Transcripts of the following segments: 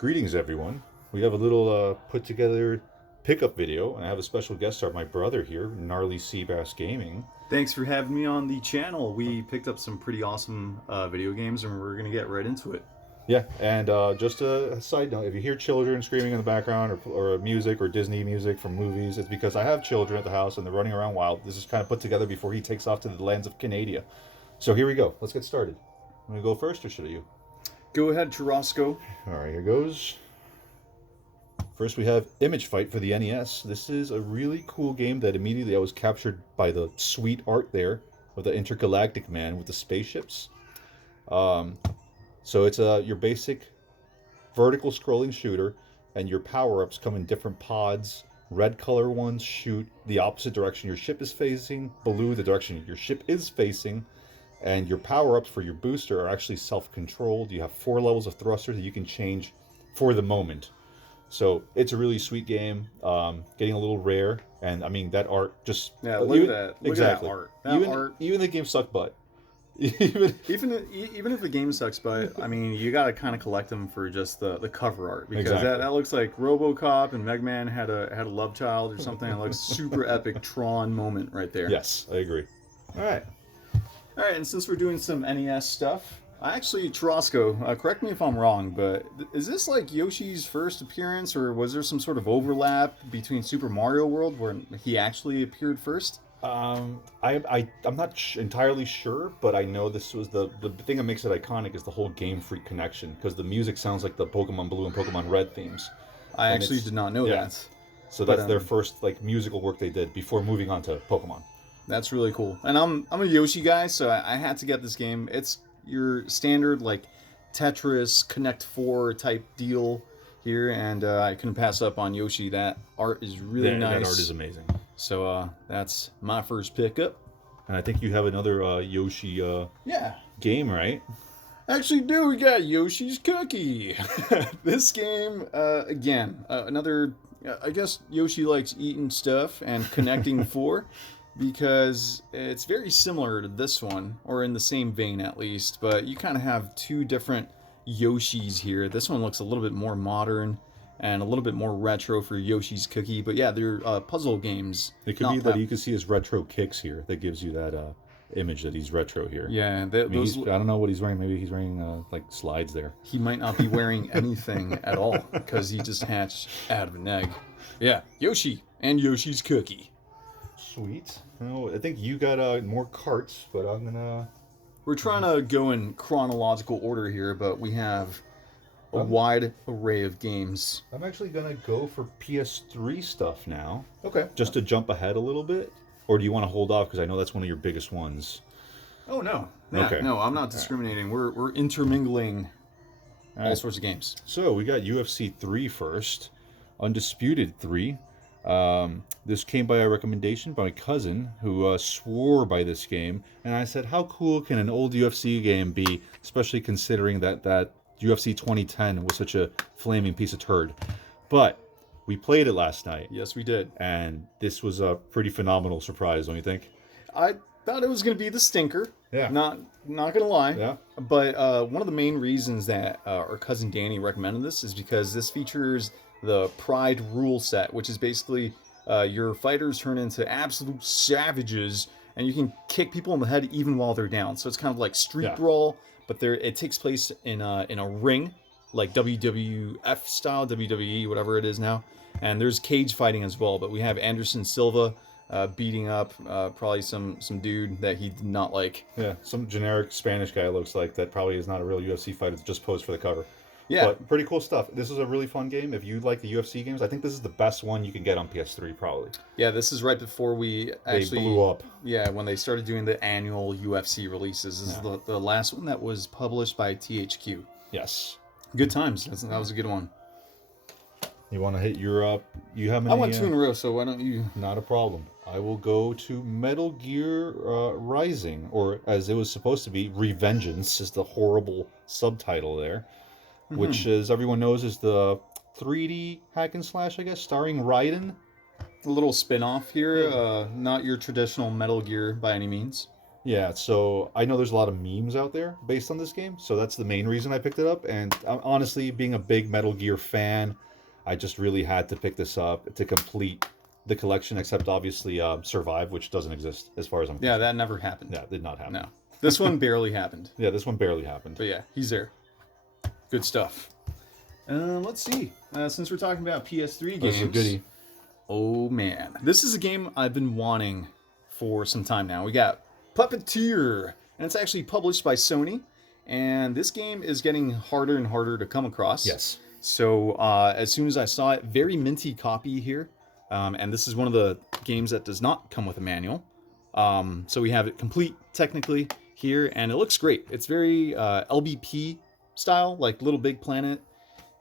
Greetings, everyone. We have a little put together pickup video, and I have a special guest star, my brother here, Gnarlyseabass Gaming. Thanks for having me on the channel. We picked up some pretty awesome video games, and we're going to get right into it. Yeah, and just a side note, if you hear children screaming in the background or music or Disney music from movies, it's because I have children at the house and they're running around wild. This is kind of put together before he takes off to the lands of Canada. So here we go. Let's get started. I'm going to go first, or should you? Go ahead, Churrasco. All right, here goes. First, we have Image Fight for the NES. This is a really cool game that immediately I was captured by the sweet art there of the intergalactic man with the spaceships. So it's your basic vertical scrolling shooter, and your power-ups come in different pods. Red color ones shoot the opposite direction your ship is facing, blue the direction your ship is facing, and your power-ups for your booster are actually self-controlled. You have 4 levels of thruster that you can change for the moment. So it's a really sweet game, getting a little rare, and I mean that art just look at that. Look exactly. at that art. Even the game sucked butt. even if the game sucks, but I mean you gotta kind of collect them for just the cover art, because exactly. that looks like RoboCop and Mega Man had a love child or something. It looks super epic Tron moment right there. Yes, I agree. All right, and since we're doing some NES stuff, Churrasco, correct me if I'm wrong, but is this like Yoshi's first appearance, or was there some sort of overlap between Super Mario World where he actually appeared first? I'm not entirely sure, but I know this was the thing that makes it iconic is the whole Game Freak connection, because the music sounds like the Pokemon Blue and Pokemon Red themes. I actually did not know that. So that's their first like musical work they did before moving on to Pokemon. That's really cool. And I'm a Yoshi guy, so I had to get this game. It's your standard like Tetris Connect 4 type deal here, and I couldn't pass up on Yoshi. That art is really nice. That art is amazing. So that's my first pickup. And I think you have another Yoshi game, right? Actually do. We got Yoshi's Cookie. This game, again, another, I guess Yoshi likes eating stuff and connecting 4, because it's very similar to this one, or in the same vein at least, but you kind of have 2 different Yoshis here. This one looks a little bit more modern and a little bit more retro for Yoshi's Cookie, but yeah, they're puzzle games. It could be that you can see his retro kicks here. That gives you that image that he's retro here. Yeah, I don't know what he's wearing. Maybe he's wearing like slides there. He might not be wearing anything at all, because he just hatched out of an egg. Yeah, Yoshi and Yoshi's Cookie. Sweet. I think you got more carts, but I'm gonna... We're trying to go in chronological order here, but we have a wide array of games. I'm actually gonna go for PS3 stuff now. Okay. Just to jump ahead a little bit, or do you want to hold off, because I know that's one of your biggest ones? Oh no. Yeah, okay. No, I'm not discriminating. Right. We're intermingling all sorts of games. So we got UFC 3 first, Undisputed 3. This came by a recommendation by my cousin, who swore by this game, and I said, how cool can an old UFC game be, especially considering that UFC 2010 was such a flaming piece of turd. But we played it last night. Yes, we did. And this was a pretty phenomenal surprise, don't you think? I thought it was going to be the stinker. Yeah. Not going to lie. Yeah. But one of the main reasons that our cousin Danny recommended this is because this features the Pride rule set, which is basically your fighters turn into absolute savages, and you can kick people in the head even while they're down. So it's kind of like Street Brawl, but it takes place in a ring, like WWF style, WWE, whatever it is now. And there's cage fighting as well, but we have Anderson Silva beating up probably some dude that he did not like. Yeah, some generic Spanish guy, looks like, that probably is not a real UFC fighter, just posed for the cover. Yeah. But pretty cool stuff. This is a really fun game. If you like the UFC games, I think this is the best one you can get on PS3, probably. Yeah, this is right before they blew up. Yeah, when they started doing the annual UFC releases. This is the last one that was published by THQ. Yes. Good times. That was a good one. You want to hit your you have any... I went 2 in a row, so why don't you... Not a problem. I will go to Metal Gear Rising, or as it was supposed to be, Revengeance is the horrible subtitle there. Which, as everyone knows, is the 3D hack and slash, I guess, starring Raiden. A little spin-off here, not your traditional Metal Gear by any means. Yeah, so I know there's a lot of memes out there based on this game, so that's the main reason I picked it up. And honestly, being a big Metal Gear fan, I just really had to pick this up to complete the collection, except obviously Survive, which doesn't exist as far as I'm Yeah, concerned. that never happened. Yeah, did not happen. No. This one barely happened. Yeah, this one barely happened. But yeah, he's there. Good stuff. Let's see. Since we're talking about PS3 games. This is a goodie. Oh man. This is a game I've been wanting for some time now. We got Puppeteer, and it's actually published by Sony. And this game is getting harder and harder to come across. Yes. So as soon as I saw it, very minty copy here. And this is one of the games that does not come with a manual. So we have it complete technically here, and it looks great. It's very LBP style, like Little Big Planet.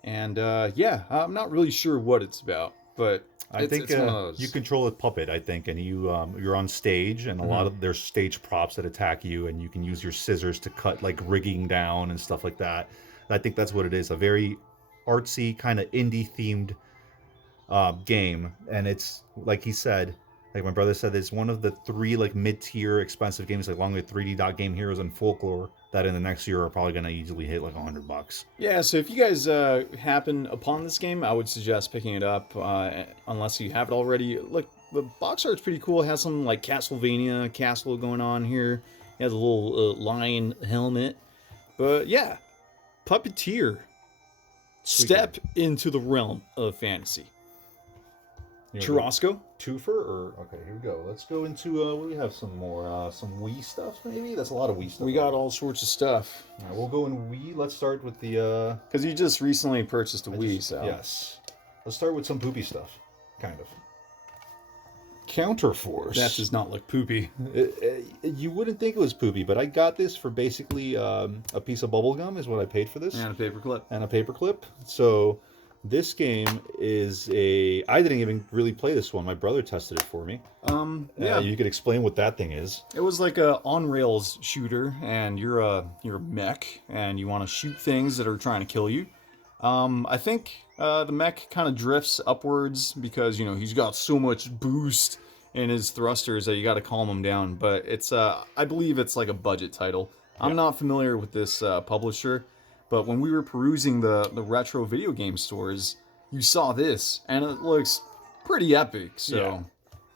And yeah, I'm not really sure what it's about, but I think it's one of those. you control a puppet, I think, and you're on stage, and a lot of there's stage props that attack you, and you can use your scissors to cut like rigging down and stuff like that. I think that's what it is, a very artsy kind of indie themed game, and it's like he said, like my brother said, it's one of the 3 like mid-tier expensive games, like along with 3D Dot Game Heroes and Folklore, that in the next year are probably going to easily hit like $100. Yeah, so if you guys happen upon this game, I would suggest picking it up, unless you have it already. Look, the box art's pretty cool. It has some like Castlevania castle going on here. It has a little lion helmet. But yeah, Puppeteer. Step into the realm of fantasy. Churrasco? Twofer, or okay, here we go. Let's go into we have some more some Wii stuff maybe. That's a lot of Wii stuff. We got all sorts of stuff. All right, we'll go in Wii. Let's start with the because you just recently purchased a Wii, so yes. Let's start with some poopy stuff, kind of. Counterforce. That does not look poopy. You wouldn't think it was poopy, but I got this for basically a piece of bubble gum is what I paid for this. And a paperclip. And a paperclip. So this game is I didn't even really play this one. My brother tested it for me. Yeah. You could explain what that thing is. It was like a on-rails shooter, and you're a mech, and you want to shoot things that are trying to kill you. I think the mech kind of drifts upwards because, you know, he's got so much boost in his thrusters that you got to calm him down. But it's, I believe it's like a budget title. I'm not familiar with this publisher, but when we were perusing the retro video game stores, you saw this, and it looks pretty epic. So,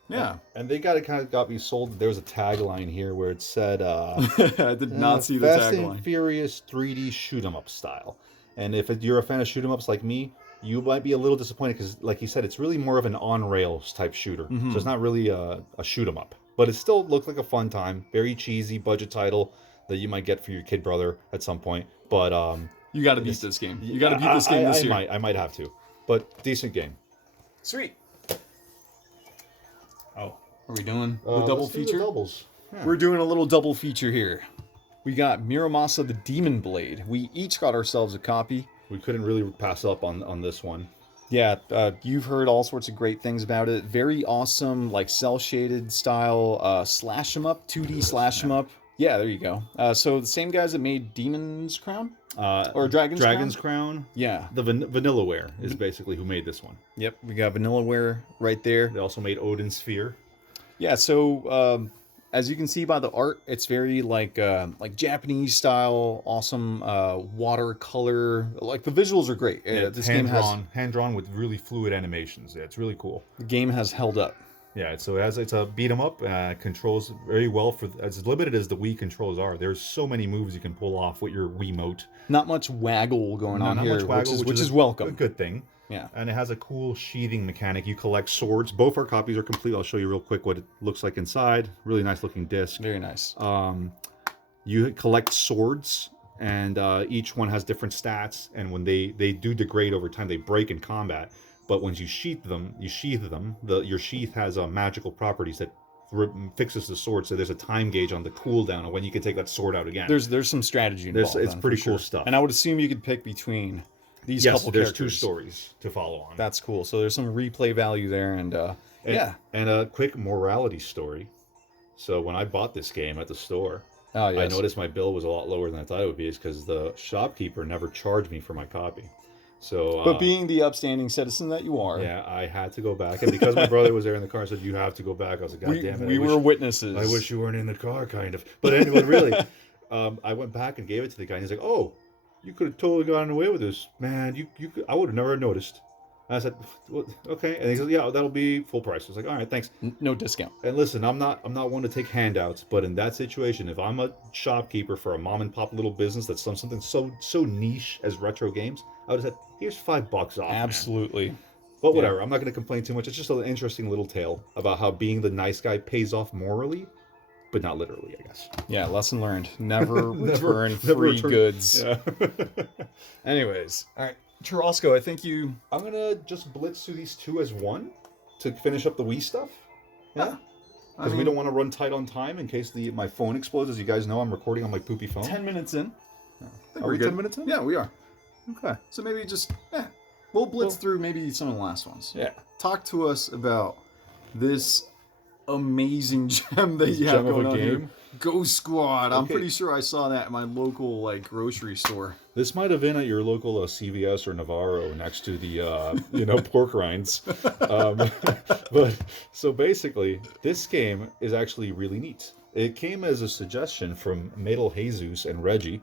yeah. And they got me sold. There was a tagline here where it said, I did not see the Fast tagline. and Furious 3D shoot 'em up style. And if you're a fan of shoot 'em ups like me, you might be a little disappointed because, like you said, it's really more of an on-rails type shooter. So it's not really a shoot 'em up. But it still looks like a fun time. Very cheesy budget title that you might get for your kid brother at some point. But you got to beat this game. You got to beat this game this year. I might have to. But decent game. Sweet. Oh, are we doing the double let's do the feature? doubles. Yeah. We're doing a little double feature here. We got Miramasa the Demon Blade. We each got ourselves a copy. We couldn't really pass up on this one. Yeah, you've heard all sorts of great things about it. Very awesome, like cel-shaded style slash 'em up, 2D slash 'em up. Yeah, there you go. So the same guys that made Demon's Crown? Or Dragon's Crown? Yeah. The Vanillaware is basically who made this one. Yep, we got Vanillaware right there. They also made Odin's Sphere. Yeah, so as you can see by the art, it's very like Japanese style, awesome watercolor. Like the visuals are great. Yeah, this hand game has hand drawn with really fluid animations. Yeah, it's really cool. the game has held up. Yeah, so it's a beat 'em up. Controls very well for as limited as the Wii controls are. There's so many moves you can pull off with your Wiimote. Not much waggle going on Not here, much waggle, which is welcome. A good thing. Yeah. And it has a cool sheathing mechanic. You collect swords. Both our copies are complete. I'll show you real quick what it looks like inside. Really nice looking disc. Very nice. You collect swords, and each one has different stats. And when they do degrade over time, they break in combat. But when you sheath them, your sheath has magical properties that fixes the sword. So there's a time gauge on the cooldown of when you can take that sword out again. There's some strategy involved. It's pretty cool stuff. And I would assume you could pick between these couple there's characters. 2 stories to follow on. That's cool. So there's some replay value there, and yeah. And a quick morality story. So when I bought this game at the store, Oh, yes. I noticed my bill was a lot lower than I thought it would be, because the shopkeeper never charged me for my copy. So, But being the upstanding citizen that you are, yeah, I had to go back, and because my brother was there in the car and said you have to go back, I was like, God damn it, we were witnesses. I wish you weren't in the car, kind of. But anyway, really, I went back and gave it to the guy, and he's like, "Oh, you could have totally gotten away with this, man. You could, I would have never noticed." And I said, well, "Okay," and he said, "Yeah, that'll be full price." I was like, "All right, thanks." No discount. And listen, I'm not one to take handouts, but in that situation, if I'm a shopkeeper for a mom and pop little business that's done something so niche as retro games, I would have said, "Here's $5 off." Absolutely. Man. But whatever, I'm not going to complain too much. It's just an interesting little tale about how being the nice guy pays off morally, but not literally, I guess. Yeah, lesson learned. Never return free goods. Yeah. Anyways, all right, Churrasco, I think you... I'm going to just blitz through these two as one to finish up the Wii stuff. Yeah. Because we don't want to run tight on time in case my phone explodes. As you guys know, I'm recording on my poopy phone. 10 minutes in. Are we 10 minutes in? Yeah, we are. Okay. So maybe just, we'll blitz through maybe some of the last ones. Yeah. Talk to us about this amazing gem that you have going on here. Ghost Squad. Okay. I'm pretty sure I saw that at my local grocery store. This might have been at your local CVS or Navarro next to the pork rinds. But so basically, this game is actually really neat. It came as a suggestion from Metal Jesus and Reggie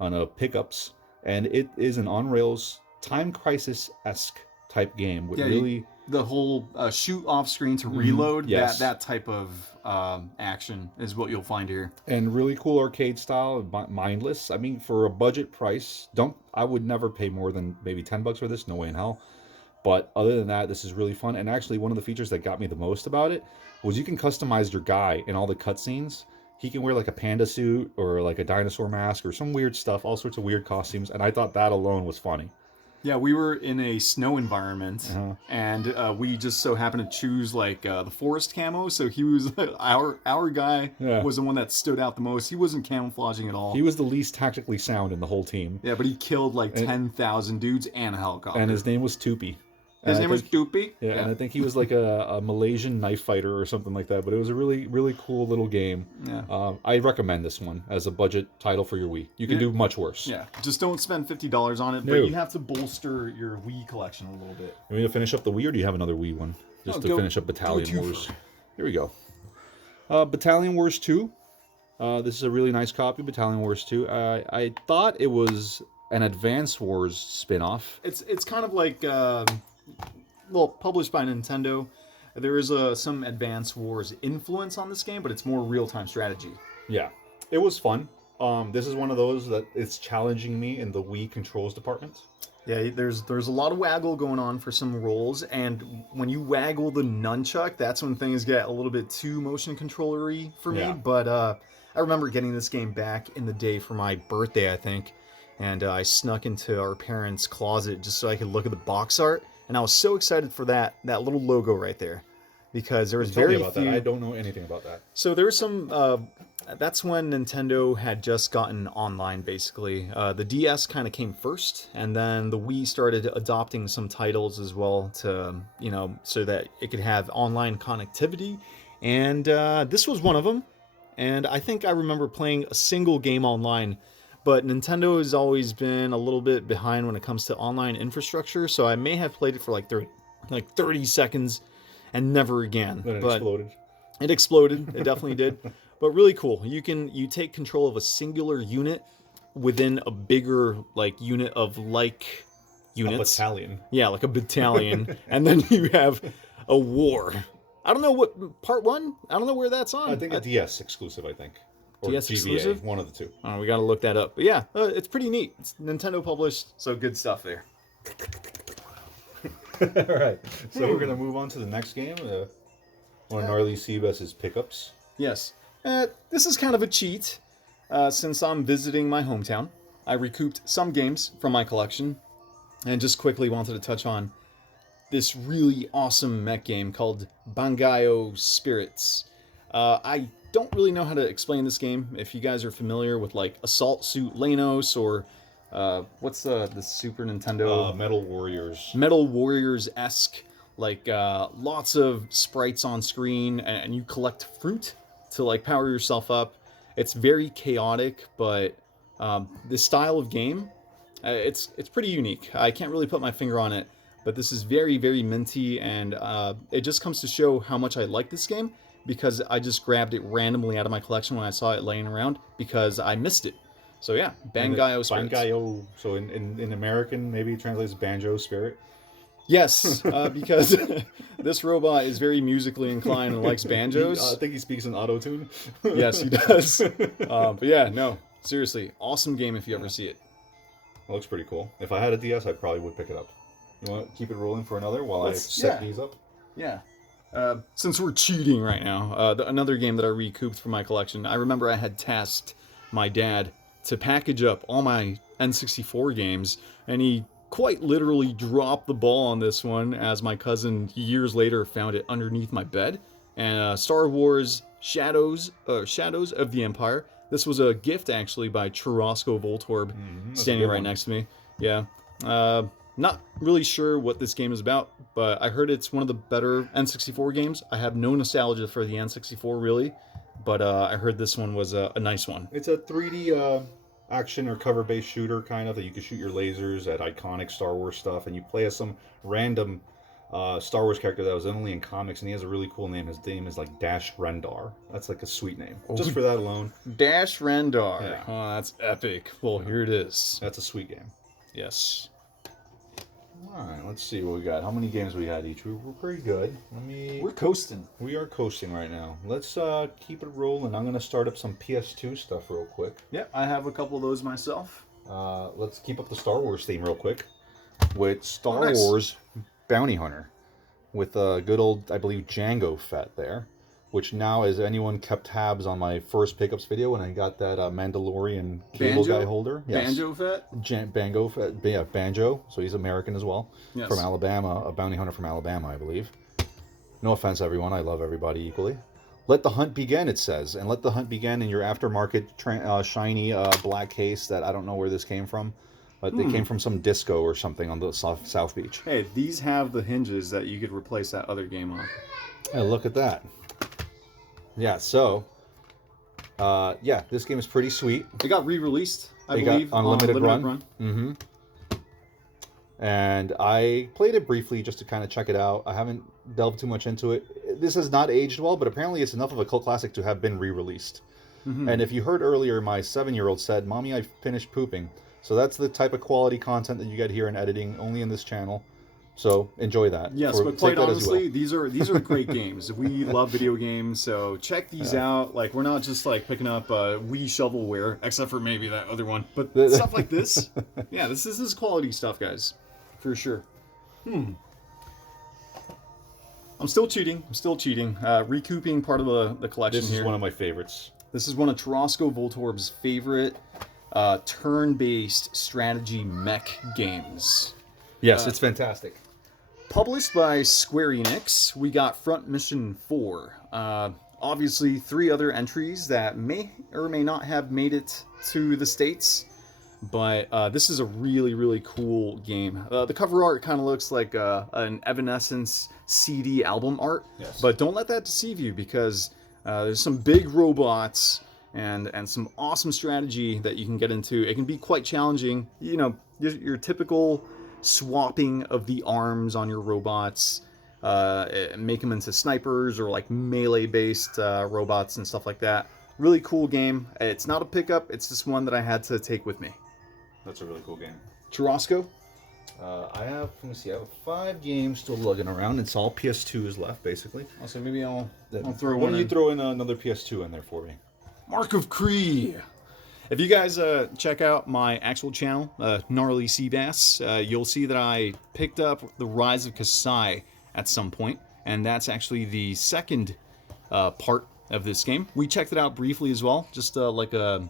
on pickups, and it is an on rails Time Crisis-esque type game with the whole shoot off screen to reload. Yes. That type of action is what you'll find here. And really cool arcade style, mindless. I mean, for a budget price, I would never pay more than maybe $10 for this. No way in hell. But other than that, this is really fun. And actually, one of the features that got me the most about it was you can customize your guy in all the cutscenes. He can wear like a panda suit or like a dinosaur mask or some weird stuff, all sorts of weird costumes. And I thought that alone was funny. Yeah, we were in a snow environment, and we just so happened to choose the forest camo. So he was our guy was the one that stood out the most. He wasn't camouflaging at all. He was the least tactically sound in the whole team. Yeah, but he killed 10,000 dudes and a helicopter. And his name was Tupi. His name was Doopy? Yeah, and I think he was like a Malaysian knife fighter or something like that. But it was a really, really cool little game. Yeah. I recommend this one as a budget title for your Wii. You can do much worse. Yeah, just don't spend $50 on it, but you have to bolster your Wii collection a little bit. You want me to finish up the Wii, or do you have another Wii one? Just to finish up Battalion Wars. Here we go. Battalion Wars 2. This is a really nice copy, Battalion Wars 2. I thought it was an Advance Wars spin-off. It's kind of like... published by Nintendo. There is some Advance Wars influence on this game, but it's more real-time strategy. Yeah, it was fun. This is one of those that it's challenging me in the Wii controls department. Yeah, there's a lot of waggle going on for some rolls, and when you waggle the nunchuck, that's when things get a little bit too motion controller-y for me. But I remember getting this game back in the day for my birthday, I think, and I snuck into our parents' closet just so I could look at the box art. And I was so excited for that little logo right there, because there was Tell me about that. I don't know anything about that. So there's some. That's when Nintendo had just gotten online, basically. The DS kind of came first, and then the Wii started adopting some titles as well to so that it could have online connectivity. And this was one of them. And I think I remember playing a single game online. But Nintendo has always been a little bit behind when it comes to online infrastructure, so I may have played it for 30 seconds and never again. Then it exploded. It exploded. It definitely did. But really cool. You take control of a singular unit within a bigger unit of units. A battalion. Yeah, like a battalion. And then you have a war. I don't know what part 1. I don't know where that's on. I think a DS exclusive. I think. Or DS GBA, exclusive? one of the two. We got to look that up. But yeah, it's pretty neat. It's Nintendo published, so good stuff there. All right, so we're going to move on to the next game. One of Gnarlyseabass's pickups. Yes. This is kind of a cheat, since I'm visiting my hometown. I recouped some games from my collection, and just quickly wanted to touch on this really awesome mech game called Bango Spirits. I don't really know how to explain this game. If you guys are familiar with Assault Suit Lanos or what's the Super Nintendo Metal Warriors. Metal Warriors-esque, lots of sprites on screen, and you collect fruit to power yourself up. It's very chaotic, but this style of game It's pretty unique. I can't really put my finger on it, but this is very, very minty, and it just comes to show how much I like this game, because I just grabbed it randomly out of my collection when I saw it laying around, because I missed it. So yeah, Bango Spirits. Bango, so in American, maybe it translates Banjo Spirit. Yes, because this robot is very musically inclined and likes banjos. I think he speaks in auto-tune. Yes, he does. But yeah, no, seriously, awesome game if you ever see it. It looks pretty cool. If I had a DS, I probably would pick it up. You want to keep it rolling for another while I set these up? Yeah. Since we're cheating right now, another game that I recouped from my collection, I remember I had tasked my dad to package up all my N64 games, and he quite literally dropped the ball on this one, as my cousin years later found it underneath my bed. And Star Wars Shadows of the Empire. This was a gift actually by Churrasco Voltorb, standing right next to me. Yeah. Not really sure what this game is about, but I heard it's one of the better N64 games. I have no nostalgia for the N64 really, but I heard this one was a nice one. It's a 3D action or cover-based shooter kind of, that you can shoot your lasers at iconic Star Wars stuff, and you play as some random Star Wars character that was only in comics, and he has a really cool name. His name is like Dash Rendar. That's like a sweet name. Just for that alone. Dash Rendar. Yeah. Oh, that's epic. Well, here it is. That's a sweet game. Yes. Alright, let's see what we got. How many games we had each? We're pretty good. We're coasting. We are coasting right now. Let's keep it rolling. I'm going to start up some PS2 stuff real quick. Yeah, I have a couple of those myself. Let's keep up the Star Wars theme real quick with Star Wars Bounty Hunter, with a good old, I believe, Jango Fett there, which now, as anyone kept tabs on my first pickups video when I got that Mandalorian cable guy holder. Yes. Banjo Fett? Bango Fett, yeah, Banjo, so he's American as well. Yes. From Alabama, a bounty hunter from Alabama, I believe. No offense, everyone, I love everybody equally. Let the hunt begin, it says, and let the hunt begin in your aftermarket shiny black case that I don't know where this came from. But they came from some disco or something on the South Beach. Hey, these have the hinges that you could replace that other game on. Hey, look at that. Yeah, so, yeah, this game is pretty sweet. It got re-released, I believe, got on Limited Run. Mm-hmm. And I played it briefly just to kind of check it out. I haven't delved too much into it. This has not aged well, but apparently it's enough of a cult classic to have been re-released. Mm-hmm. And if you heard earlier, my 7-year-old said, "Mommy, I finished pooping." So that's the type of quality content that you get here in editing, only in this channel. So enjoy that. Yes, but quite honestly, these are great games. We love video games, so check these out. Like, we're not just like picking up Wii shovelware, except for maybe that other one. But stuff like this, yeah, this is quality stuff, guys, for sure. I'm still cheating. Recouping part of the collection here. This is one of my favorites. This is one of Churrasco Voltorb's favorite turn-based strategy mech games. Yes, it's fantastic. Published by Square Enix, we got Front Mission 4. Obviously, 3 other entries that may or may not have made it to the States, but this is a really, really cool game. The cover art kind of looks like an Evanescence CD album art, but don't let that deceive you, because there's some big robots and some awesome strategy that you can get into. It can be quite challenging. You know, your typical swapping of the arms on your robots, make them into snipers or like melee based robots and stuff like that. Really cool game. It's not a pickup, it's just one that I had to take with me. That's a really cool game. Churrasco? I have 5 games still lugging around. It's all PS2s left, basically. Also, maybe I'll throw one in. Why don't you throw in another PS2 in there for me? Mark of Kree. If you guys check out my actual channel, Gnarlyseabass, you'll see that I picked up the Rise of Kaisa at some point, and that's actually the second part of this game. We checked it out briefly as well, just like a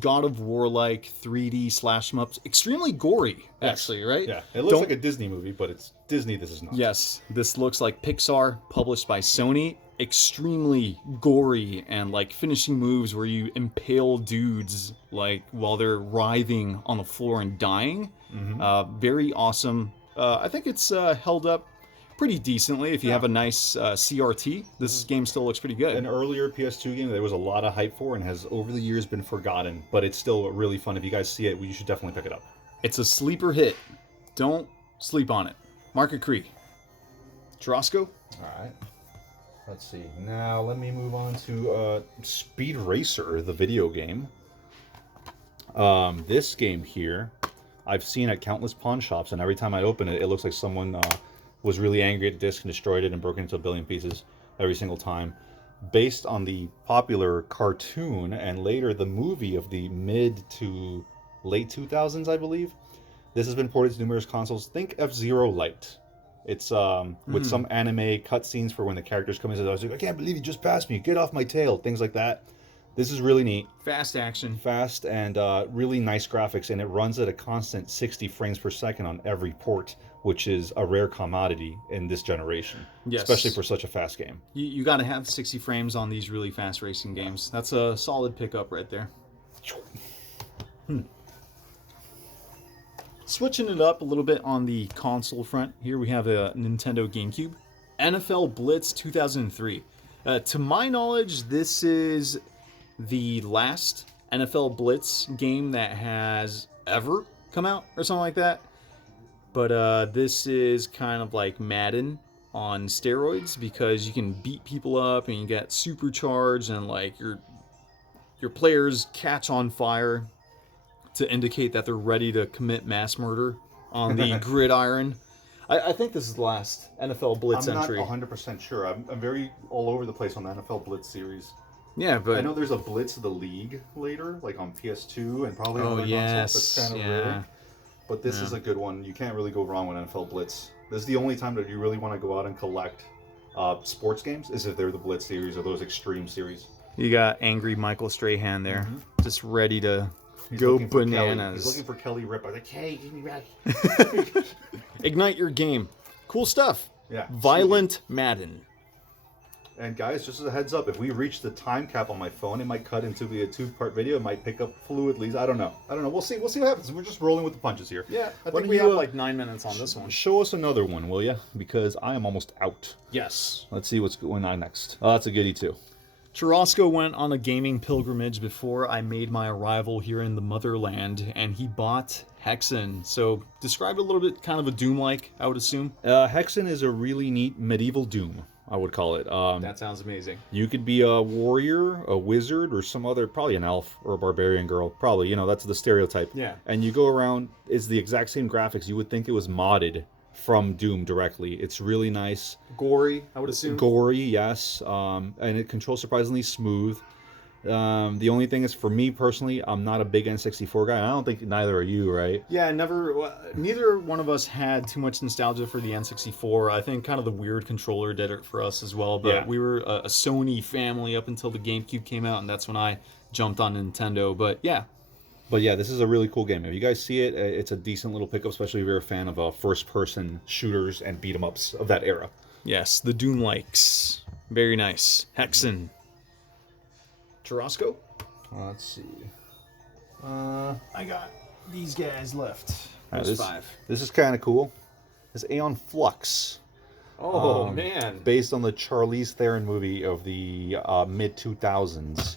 God of War-like 3D slash 'em ups. Extremely gory, actually, right? Yeah, it looks like a Disney movie, but it's Disney, this is not. Yes, this looks like Pixar, published by Sony. Extremely gory, and like finishing moves where you impale dudes like while they're writhing on the floor and dying. Very awesome. I think it's held up pretty decently if you have a nice CRT. This game still looks pretty good. An earlier PS2 game there was a lot of hype for and has over the years been forgotten, but it's still really fun. If you guys see it, you should definitely pick it up. It's a sleeper hit. Don't sleep on it. Market Cree. Tarrasco? All right. Let's see. Now let me move on to Speed Racer, the video game. This game here, I've seen at countless pawn shops, and every time I open it, it looks like someone was really angry at the disc and destroyed it and broke it into a billion pieces every single time. Based on the popular cartoon and later the movie of the mid to late 2000s, I believe. This has been ported to numerous consoles. Think F-Zero Light. It's with some anime cutscenes for when the characters come in and say, I was like, I can't believe you just passed me. Get off my tail. Things like that. This is really neat. Fast action. Fast and really nice graphics, and it runs at a constant 60 frames per second on every port, which is a rare commodity in this generation, especially for such a fast game. You got to have 60 frames on these really fast racing games. That's a solid pickup right there. Switching it up a little bit on the console front, here we have a Nintendo GameCube. NFL Blitz 2003. To my knowledge, this is the last NFL Blitz game that has ever come out or something like that. But this is kind of like Madden on steroids, because you can beat people up and you get supercharged, and like your players catch on fire to indicate that they're ready to commit mass murder on the gridiron. I think this is the last NFL Blitz entry. I'm not 100% sure. I'm very all over the place on the NFL Blitz series. Yeah, but I know there's a Blitz of the League later, like on PS2 and probably other consoles. That's kind of rare. But this is a good one. You can't really go wrong with NFL Blitz. This is the only time that you really want to go out and collect sports games, is if they're the Blitz series or those extreme series. You got angry Michael Strahan there, just ready to go bananas. He's looking for Kelly Ripa. Like, hey, give me back. Ignite your game. Cool stuff. Yeah. Violent Madden. And guys, just as a heads up, if we reach the time cap on my phone, it might cut into be a 2-part video. It might pick up fluidly. I don't know. We'll see. We'll see what happens. We're just rolling with the punches here. Yeah, I think we have like 9 minutes on this one. Show us another one, will you? Because I am almost out. Yes. Let's see what's going on next. Oh, that's a goodie too. Tarrasco went on a gaming pilgrimage before I made my arrival here in the motherland, and he bought Hexen. So describe a little bit, kind of a Doom-like, I would assume. Hexen is a really neat medieval Doom, I would call it. That sounds amazing. You could be a warrior, a wizard, or some other, probably an elf or a barbarian girl. Probably, that's the stereotype. Yeah. And you go around, it's the exact same graphics. You would think it was modded from Doom directly. It's really nice. Gory, I would assume. Gory, yes. And it controls surprisingly smooth. The only thing is, for me personally, I'm not a big N64 guy. And I don't think neither are you, right? Yeah, neither one of us had too much nostalgia for the N64. I think kind of the weird controller did it for us as well. But we were a Sony family up until the GameCube came out, and that's when I jumped on Nintendo. But yeah, this is a really cool game. If you guys see it, it's a decent little pickup, especially if you're a fan of first-person shooters and beat-em-ups of that era. Yes, the Doom likes. Very nice. Hexen. Tarrasco? Let's see. I got these guys left. There's 5. This is kind of cool. This Aeon Flux. Oh, man. Based on the Charlize Theron movie of the mid-2000s.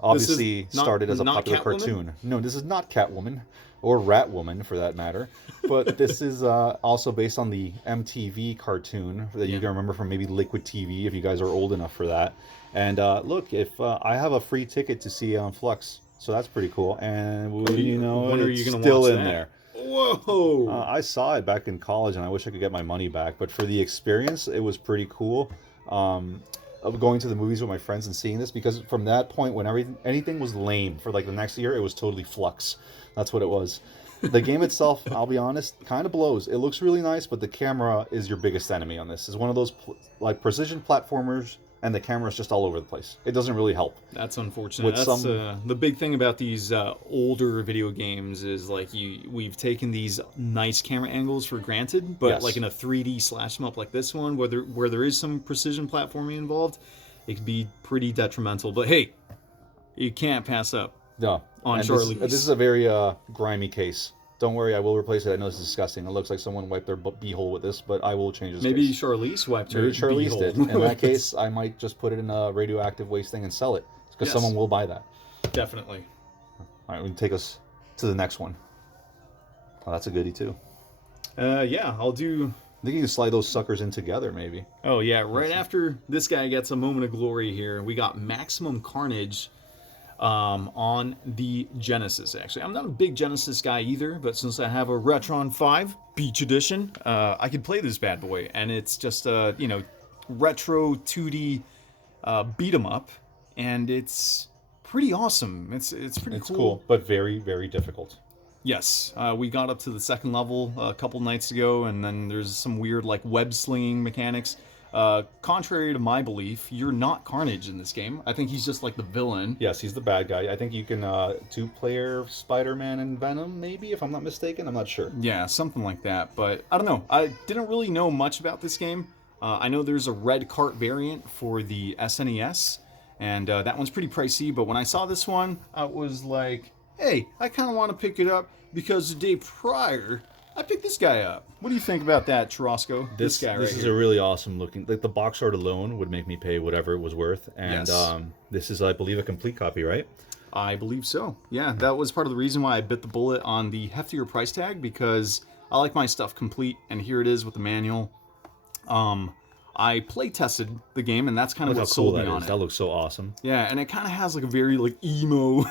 Obviously started as a popular cartoon. No, this is not Catwoman, or Ratwoman for that matter. But this is also based on the MTV cartoon that you can remember from maybe Liquid TV, if you guys are old enough for that. And look, if I have a free ticket to see Flux, so that's pretty cool. And when are you gonna still in there. Whoa! I saw it back in college, and I wish I could get my money back. But for the experience, it was pretty cool. Of going to the movies with my friends and seeing this, because from that point, when anything was lame for like the next year, it was totally Flux. That's what it was. The game itself, I'll be honest, kind of blows. It looks really nice, but the camera is your biggest enemy on this. It's one of those like precision platformers, and the camera's just all over the place. It doesn't really help. That's unfortunate. That's the big thing about these older video games is like we've taken these nice camera angles for granted, but like in a 3D slash 'em up like this one, where there is some precision platforming involved, it could be pretty detrimental. But hey, you can't pass up. No. On Charlize. This is a very grimy case. Don't worry, I will replace it. I know it's disgusting. It looks like someone wiped their beehole with this, but I will change this. Maybe case. Charlize wiped her beehole. Maybe Charlize did. In that case, I might just put it in a radioactive waste thing and sell it, because someone will buy that. Definitely. All right, we can take us to the next one. Oh, that's a goodie too. Yeah, I'll do... I think you can slide those suckers in together, maybe. Oh yeah, right after this guy gets a moment of glory here, we got Maximum Carnage on the Genesis, actually. I'm not a big Genesis guy either, but since I have a Retron 5 Beach Edition, I could play this bad boy, and it's just a, you know, retro 2D beat 'em up, and it's pretty awesome. It's pretty cool. But very, very difficult. Yes, we got up to the second level a couple nights ago, and then there's some weird like web slinging mechanics. Contrary to my belief, you're not Carnage in this game. I think he's just like the villain. Yes, he's the bad guy. I think you can two-player Spider-Man and Venom, maybe, if I'm not mistaken. I'm not sure. Yeah, something like that. But I don't know. I didn't really know much about this game. I know there's a red cart variant for the SNES, and that one's pretty pricey. But when I saw this one, I was like, hey, I kind of want to pick it up because the day prior, I picked this guy up. What do you think about that, Churrasco? This guy right This is here. a really awesome looking... Like, the box art alone would make me pay whatever it was worth. And Yes. This is, I believe, a complete copy, right? I believe so. Yeah, that was part of the reason why I bit the bullet on the heftier price tag, because I like my stuff complete, and here it is with the manual. I play tested the game, and that's kind of Look what how cool sold that me on is. it. That looks so awesome. Yeah, and it kind of has like a very like emo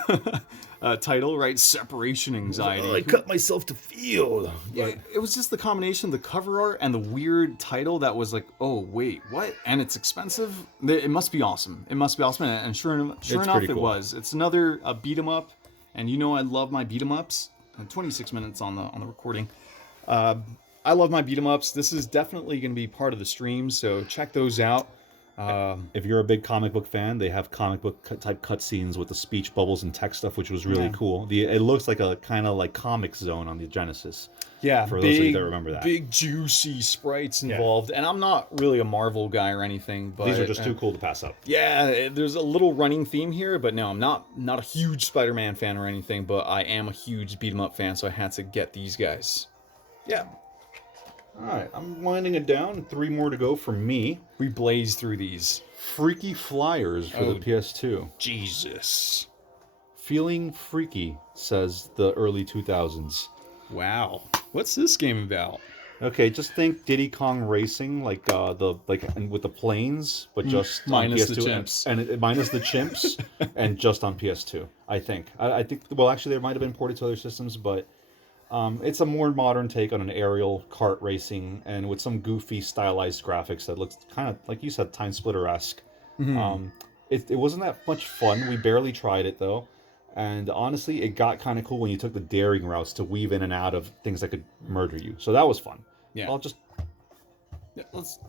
title, right? Separation anxiety. I cut myself to feel. Yeah, it was just the combination of the cover art and the weird title that was like, oh wait, what? And it's expensive. It must be awesome. It must be awesome, and sure enough, pretty it cool. was. It's another beat 'em up, and you know I love my beat 'em ups. 26 minutes on the recording. I love my beat 'em ups. This is definitely going to be part of the stream, so check those out. If you're a big comic book fan, they have comic book type cutscenes with the speech bubbles and text stuff, which was really cool. It looks like a kind of like Comic Zone on the Genesis. Yeah, for those of you that remember that. Big juicy sprites involved, and I'm not really a Marvel guy or anything, but These are just too cool to pass up. Yeah, there's a little running theme here, but no, I'm not a huge Spider-Man fan or anything, but I am a huge beat 'em up fan, so I had to get these guys. Yeah. Alright, I'm winding it down. 3 more to go from me. We blaze through these. Freaky Flyers for the PS2. Jesus. Feeling freaky, says the early 2000s. Wow. What's this game about? Okay, just think Diddy Kong Racing, like and with the planes, but just minus on the PS2 chimps. and minus the chimps, and just on PS2. I think. I think. Well, actually, there might have been ported to other systems, but it's a more modern take on an aerial kart racing, and with some goofy stylized graphics that looks kind of like you said, Time Splitter-esque. It wasn't that much fun. We barely tried it though. And honestly, it got kind of cool when you took the daring routes to weave in and out of things that could murder you. So that was fun. Yeah. I'll just... Yeah, let's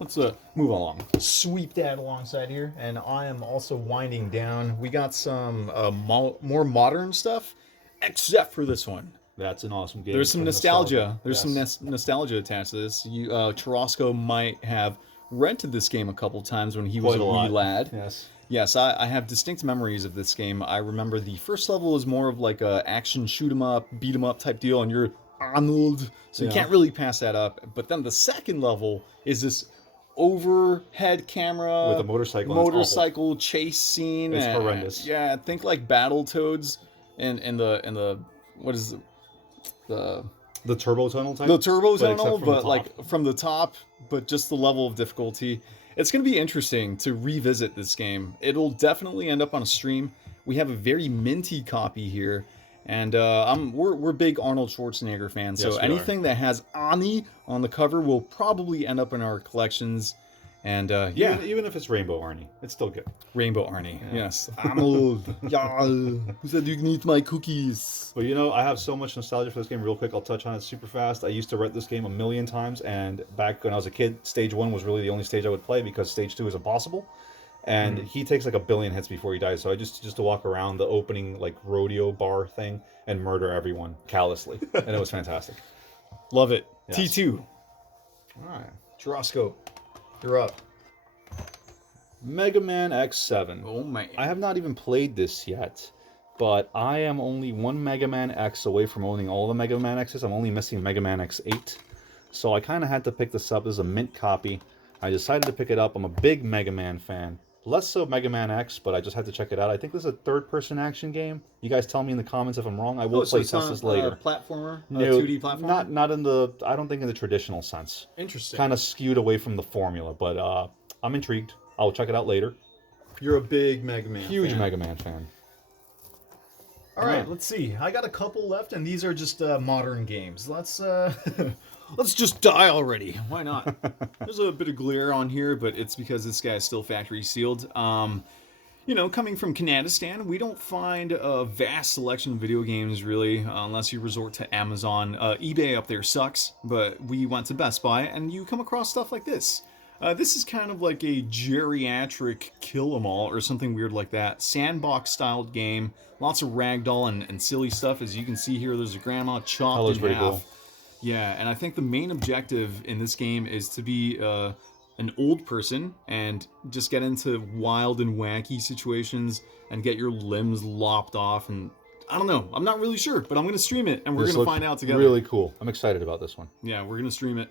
move along. Sweep that alongside here, and I am also winding down. We got some more modern stuff, except for this one. That's an awesome game. There's some for nostalgia. There's Yes. some nostalgia attached to this. You, Churrasco might have rented this game a couple times when he was Quite a a wee lot. lad. Yes. Yes, I have distinct memories of this game. I remember the first level was more of like a action shoot 'em up, beat 'em up type deal, and you're Arnold, so you Yeah. can't really pass that up. But then the second level is this overhead camera With a motorcycle, and it's awful. motorcycle chase scene. It's and- horrendous. Yeah, think like Battletoads in the what is the The turbo tunnel type? the turbo But except tunnel, from the but top. like from the top, but just the level of difficulty. It's going to be interesting to revisit this game. It'll definitely end up on a stream. We have a very minty copy here, and we're big Arnold Schwarzenegger fans. Yes, So we anything that has Arnie on the cover will probably end up in our collections. And yeah, Even if it's Rainbow Arnie, it's still good. Rainbow Arnie. Yes, Arnold. Yeah, who said you can eat my cookies? But you know, I have so much nostalgia for this game. Real quick, I'll touch on it super fast. I used to rent this game a million times, and back when I was a kid, Stage 1 was really the only stage I would play because Stage 2 is impossible. And he takes like a billion hits before he dies, so I just to walk around the opening like rodeo bar thing and murder everyone callously, and it was fantastic. Love it. Yes. T2. All right, Churrasco. You're up. Mega Man X7. Oh man. I have not even played this yet, but I am only one Mega Man X away from owning all the Mega Man X's. I'm only missing Mega Man X8, so I kind of had to pick this up. This is a mint copy. I decided to pick it up. I'm a big Mega Man fan, Less so Mega Man X, but I just had to check it out. I think this is a third-person action game. You guys tell me in the comments if I'm wrong. I will so play it's test not this later. Platformer, No, 2D platformer. not in the. I don't think in the traditional sense. Interesting. Kind of skewed away from the formula, but I'm intrigued. I'll check it out later. You're a big Mega Man. Huge fan. Mega Man fan. All right, let's see. I got a couple left, and these are just modern games. Let's Let's just die already. Why not? There's a bit of glare on here, but it's because this guy is still factory sealed. You know, coming from Kanadistan, we don't find a vast selection of video games, really, unless you resort to Amazon. eBay up there sucks, but we went to Best Buy, and you come across stuff like this. This is kind of like a geriatric kill-em-all or something weird like that. Sandbox-styled game. Lots of ragdoll and silly stuff. As you can see here, there's a grandma chopped in half. Cool. Yeah, and I think the main objective in this game is to be an old person and just get into wild and wacky situations and get your limbs lopped off. And I don't know. I'm not really sure, but I'm going to stream it, and we're going to find out together. Really cool. I'm excited about this one. Yeah, we're going to stream it.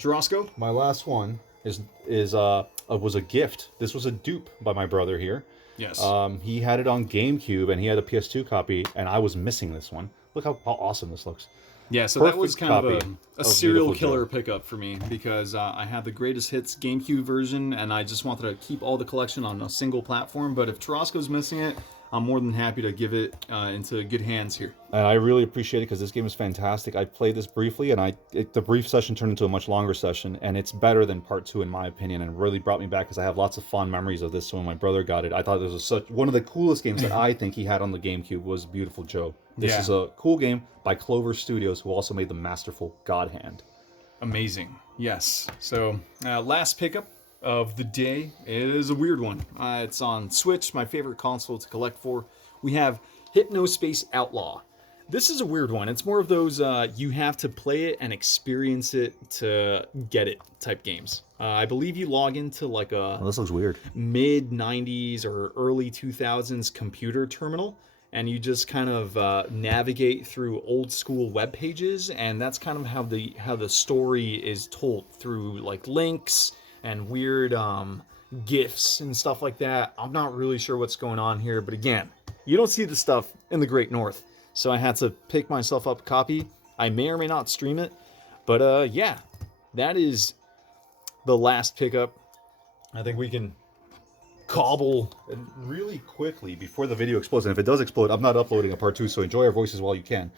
Jarosco? My last one was a gift. This was a dupe by my brother here. Yes. He had it on GameCube, and he had a PS2 copy, and I was missing this one. Look how awesome this looks. Yeah, so that was Perfect kind of copy a of serial Beautiful killer Joe. pickup for me because I had the greatest hits GameCube version, and I just wanted to keep all the collection on a single platform. But if Tarasco's missing it, I'm more than happy to give it into good hands here. And I really appreciate it because this game is fantastic. I played this briefly, and the brief session turned into a much longer session, and it's better than part 2 in my opinion, and really brought me back because I have lots of fond memories of this. So when my brother got it, I thought this was one of the coolest games that I think he had on the GameCube was Beautiful Joe. This is a cool game by Clover Studios, who also made the masterful God Hand. Amazing. Yes. So last pickup of the day is a weird one. It's on Switch, my favorite console to collect for. We have Hypnospace Outlaw. This is a weird one. It's more of those you have to play it and experience it to get it type games. I believe you log into like a This looks weird. mid 90s or early 2000s computer terminal, and you just kind of navigate through old school web pages, and that's kind of how the story is told through like links and weird GIFs and stuff like that. I'm not really sure what's going on here, but again, you don't see the stuff in the Great North. So I had to pick myself up a copy. I may or may not stream it, but yeah, that is the last pickup. I think we can cobble. And really quickly, before the video explodes, and if it does explode, I'm not uploading a part 2, so enjoy our voices while you can.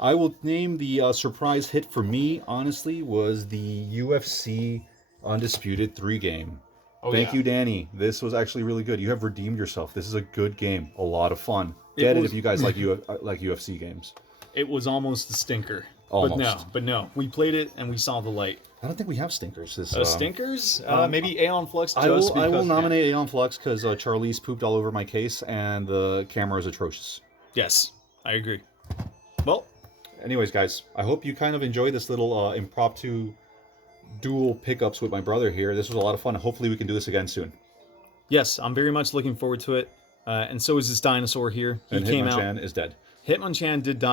I will name the surprise hit for me, honestly, was the UFC Undisputed 3 game. Thank you, Danny. This was actually really good. You have redeemed yourself. This is a good game. A lot of fun. Get it if you guys like UFC games. It was almost a stinker. Almost. But no. We played it and we saw the light. I don't think we have stinkers. Stinkers? Maybe Aeon Flux. I will nominate Aeon Flux because Charlize pooped all over my case and the camera is atrocious. Yes, I agree. Well, anyways, guys, I hope you kind of enjoyed this little impromptu dual pickups with my brother here. This was a lot of fun. Hopefully we can do this again soon. yes, I'm very much looking forward to it. And so is this dinosaur here. He And came out. Hitmonchan is dead. Hitmonchan did die.